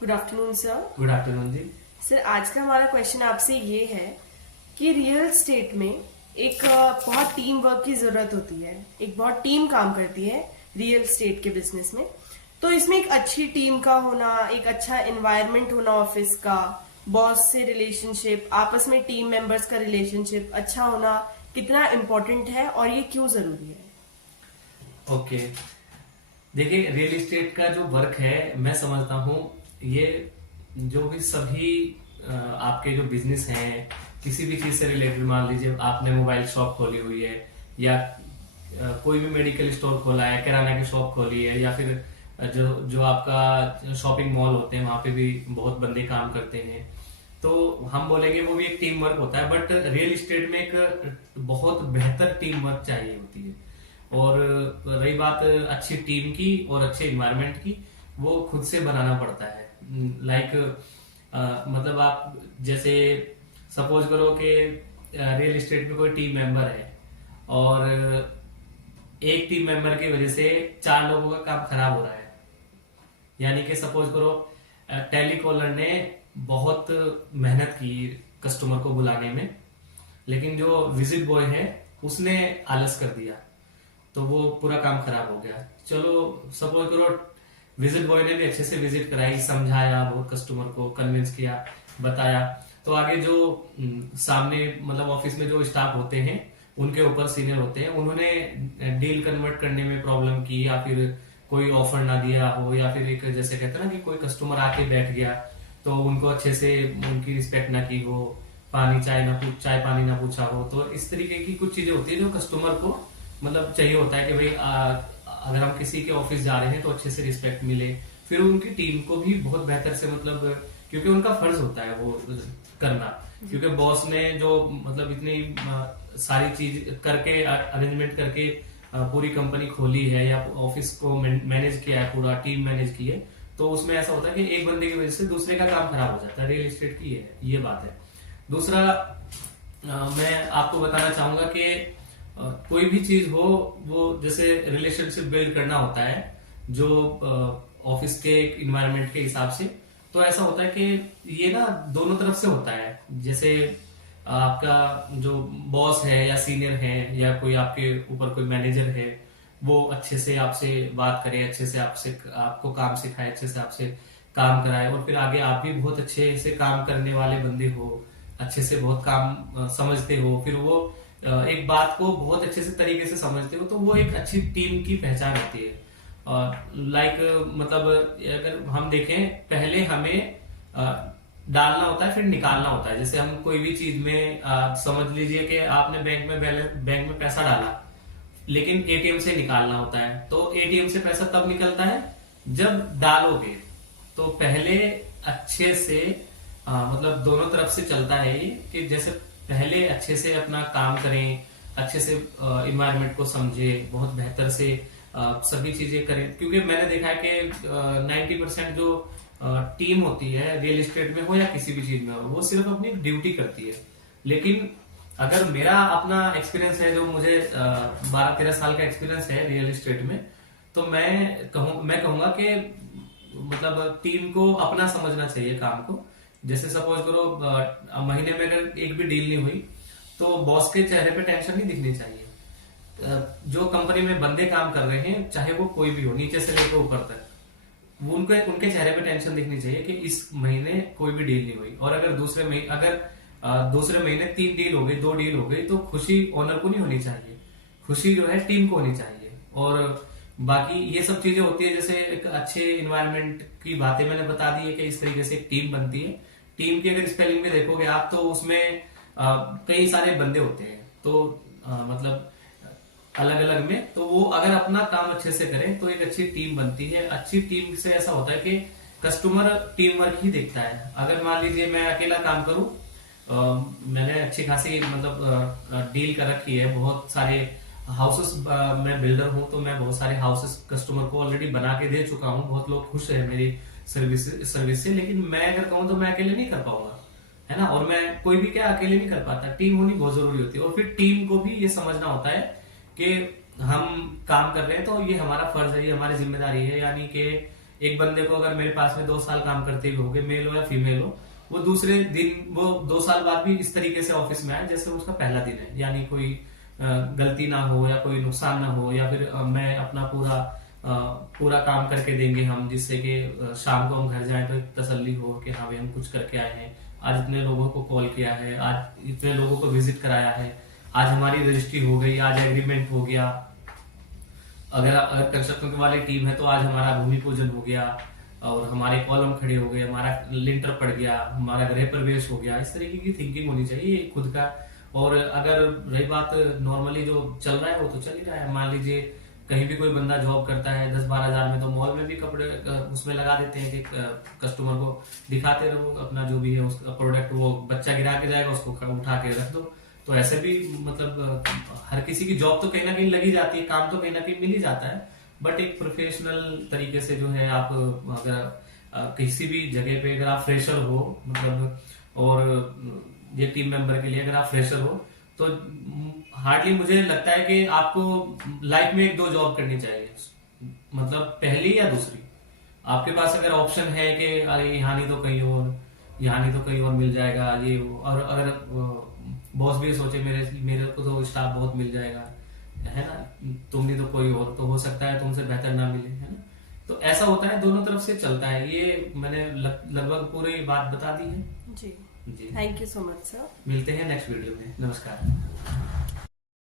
Good afternoon sir. Good afternoon ji. Sir आज का हमारा क्वेश्चन आपसे ये है कि रियल एस्टेट में एक बहुत टीम वर्क की जरूरत होती है, एक बहुत टीम काम करती है रियल एस्टेट के बिजनेस में। तो इसमें एक अच्छी टीम का होना, एक अच्छा एनवायरनमेंट होना ऑफिस का, बॉस से रिलेशनशिप, आपस में टीम मेंबर्स का रिलेशनशिप अच्छा होना कितना इम्पोर्टेंट है और ये क्यों जरूरी है? ओके, देखिए रियल एस्टेट का जो वर्क है मैं समझता हूँ ये जो भी सभी आपके जो बिजनेस हैं किसी भी चीज से रिलेटेड, मान लीजिए आपने मोबाइल शॉप खोली हुई है या कोई भी मेडिकल स्टोर खोला है, किराना की शॉप खोली है, या फिर जो जो आपका शॉपिंग मॉल होते हैं वहां पे भी बहुत बंदे काम करते हैं, तो हम बोलेंगे वो भी एक टीम वर्क होता है। बट रियल एस्टेट में एक बहुत बेहतर टीम वर्क चाहिए होती है। और रही बात अच्छी टीम की और अच्छे इन्वायरमेंट की, वो खुद से बनाना पड़ता है। लाइक मतलब आप जैसे सपोज करो कि रियल एस्टेट में कोई टीम मेंबर है और एक टीम मेंबर की वजह से 4 लोगों का काम खराब हो रहा है। यानी कि सपोज करो टेलीकॉलर ने बहुत मेहनत की कस्टमर को बुलाने में, लेकिन जो विजिट बॉय है उसने आलस कर दिया, तो वो पूरा काम खराब हो गया। चलो सपोज करो विजिट बॉय ने भी अच्छे से विजिट कराई, समझाया, बहुत कस्टमर को कन्विंस किया, बताया, तो आगे जो सामने मतलब ऑफिस में जो स्टाफ होते हैं उनके ऊपर सीनियर होते हैं, उन्होंने डील कन्वर्ट करने में प्रॉब्लम की, या फिर कोई ऑफर ना दिया हो, या फिर एक जैसे कहते हैं ना कि कोई कस्टमर आके बैठ गया तो उनको अच्छे से उनकी रिस्पेक्ट ना की हो, चाय पानी ना पूछा हो। तो इस तरीके की कुछ चीजें होती है जो कस्टमर को मतलब चाहिए होता है कि भाई अगर हम किसी के ऑफिस जा रहे हैं तो अच्छे से रिस्पेक्ट मिले। फिर उनकी टीम को भी बहुत बेहतर से मतलब क्योंकि उनका फर्ज होता है वो करना, क्योंकि बॉस ने जो मतलब इतनी सारी चीज करके अरेंजमेंट करके पूरी कंपनी खोली है या ऑफिस को मैनेज किया है, पूरा टीम मैनेज की है, तो उसमें ऐसा होता है कि एक बंदे की वजह से दूसरे का काम खराब हो जाता है। रियल एस्टेट की ये बात है। दूसरा मैं आपको बताना चाहूंगा कि कोई भी चीज हो, वो जैसे रिलेशनशिप बिल्ड करना होता है जो ऑफिस के इन्वायरमेंट के हिसाब से, तो ऐसा होता है कि ये ना दोनों तरफ से होता है। जैसे आपका जो बॉस है या सीनियर है या कोई आपके ऊपर कोई मैनेजर है, वो अच्छे से आपसे बात करे, अच्छे से आपको काम सिखाए, अच्छे से आपसे काम कराए, और फिर आगे आप भी बहुत अच्छे से काम करने वाले बंदे हो, अच्छे से बहुत काम समझते हो, फिर वो एक बात को बहुत अच्छे से तरीके से समझते हो, तो वो एक अच्छी टीम की पहचान होती है। लाइक मतलब अगर हम देखें, पहले हमें डालना होता है फिर निकालना होता है। जैसे हम कोई भी चीज में समझ लीजिए कि आपने बैंक में पैसा डाला, लेकिन एटीएम से निकालना होता है, तो एटीएम से पैसा तब निकलता है जब डालोगे। तो पहले अच्छे से मतलब दोनों तरफ से चलता है ये, कि जैसे पहले अच्छे से अपना काम करें, अच्छे से इन्वायरमेंट को समझे, बहुत बेहतर से सभी चीजें करें। क्योंकि मैंने देखा है कि 90% जो टीम होती है रियल एस्टेट में हो या किसी भी चीज में हो, वो सिर्फ अपनी ड्यूटी करती है। लेकिन अगर मेरा अपना एक्सपीरियंस है, जो मुझे 12-13 साल का एक्सपीरियंस है रियल एस्टेट में, तो मैं कहूंगा कि मतलब टीम को अपना समझना चाहिए काम को। जैसे सपोज करो महीने में अगर एक भी डील नहीं हुई, तो बॉस के चेहरे पे टेंशन नहीं दिखनी चाहिए। जो कंपनी में बंदे काम कर रहे हैं, चाहे वो कोई भी हो, नीचे से लेकर ऊपर तक, वो उनके चेहरे पे टेंशन दिखनी चाहिए कि इस महीने कोई भी डील नहीं हुई। और अगर दूसरे महीने 3 डील हो गई, 2 डील हो गई, तो खुशी ओनर को नहीं होनी चाहिए, खुशी जो है टीम को होनी चाहिए। और बाकी ये सब चीजें होती है, जैसे एक अच्छे इन्वायरमेंट की बातें मैंने बता दी है कि इस तरीके से एक टीम बनती है। टीम की अगर स्पेलिंग में देखोगे आप, तो उसमें कई सारे बंदे होते हैं, तो मतलब अलग अलग में, तो वो अगर अपना काम अच्छे से करें तो एक अच्छी टीम बनती है। अच्छी टीम से ऐसा होता है कि कस्टमर टीम वर्क ही देखता है। अगर मान लीजिए मैं अकेला काम करूं, मैंने अच्छी खासी मतलब डील कर रखी है, बहुत सारे हाउसेस, मैं बिल्डर हूं, तो मैं बहुत सारे हाउसेस कस्टमर को ऑलरेडी बना के दे चुका हूं, बहुत लोग खुश है मेरी सर्विस से। लेकिन मैं अगर कहूँ तो मैं अकेले नहीं कर पाऊंगा, है ना। और मैं कोई भी क्या अकेले नहीं कर पाता, टीम होनी बहुत जरूरी होती है। और फिर टीम को भी ये समझना होता है कि हम काम कर रहे हैं तो ये हमारा फर्ज है, ये हमारी जिम्मेदारी है। यानी कि एक बंदे को अगर मेरे पास में 2 साल काम करते हुए हो गए, मेल हो या फीमेल हो, वो दूसरे दिन वो 2 साल बाद भी इस तरीके से ऑफिस में आए जैसे उसका पहला दिन है। यानी कोई गलती ना हो या कोई नुकसान ना हो, या फिर मैं अपना पूरा काम करके देंगे हम, जिससे कि शाम को हम घर जाएं तो एक तसल्ली हो कि हाँ भाई हम कुछ करके आए हैं, आज इतने लोगों को कॉल किया है, आज इतने लोगों को विजिट कराया है, आज हमारी रजिस्ट्री हो गई, आज एग्रीमेंट हो गया, अगर कंस्ट्रक्शन वाली टीम है तो आज हमारा भूमि पूजन हो गया और हमारे कॉलम खड़े हो गए, हमारा लिंटर पड़ गया, हमारा गृह प्रवेश हो गया। इस तरीके की थिंकिंग होनी चाहिए खुद का। और अगर रही बात नॉर्मली जो चल रहा है वो तो चल ही रहा है। मान लीजिए कहीं भी कोई बंदा जॉब करता है 10-12 हजार में, तो मॉल में भी कपड़े उसमें लगा देते हैं कि कस्टमर को दिखाते रहो अपना जो भी है उसका प्रोडक्ट, वो बच्चा गिरा के जाएगा उसको उठा के रख दो। तो ऐसे भी मतलब हर किसी की जॉब तो कहीं ना कहीं लगी जाती है, काम तो कहीं ना कहीं मिल ही जाता है, बट एक प्रोफेशनल तरीके से जो है आप अगर किसी भी जगह पे अगर आप फ्रेशर हो मतलब, और ये टीम मेंबर के लिए अगर आप फ्रेशर हो तो हार्डली मुझे लगता है कि आपको लाइफ में 1-2 जॉब करनी चाहिए, मतलब पहली या दूसरी। आपके पास अगर ऑप्शन है कि अरे यहाँ नहीं तो कहीं और, यहाँ नहीं तो कहीं और मिल जाएगा ये वो, और अगर बॉस भी सोचे मेरे को तो स्टाफ बहुत मिल जाएगा है ना, तुम नहीं तो कोई और, तो हो सकता है तुमसे बेहतर ना मिले, है ना। तो ऐसा होता है, दोनों तरफ से चलता है। ये मैंने लगभग पूरी बात बता दी है जी। जी। Thank you so much sir. मिलते हैं नेक्स्ट वीडियो में। नमस्कार।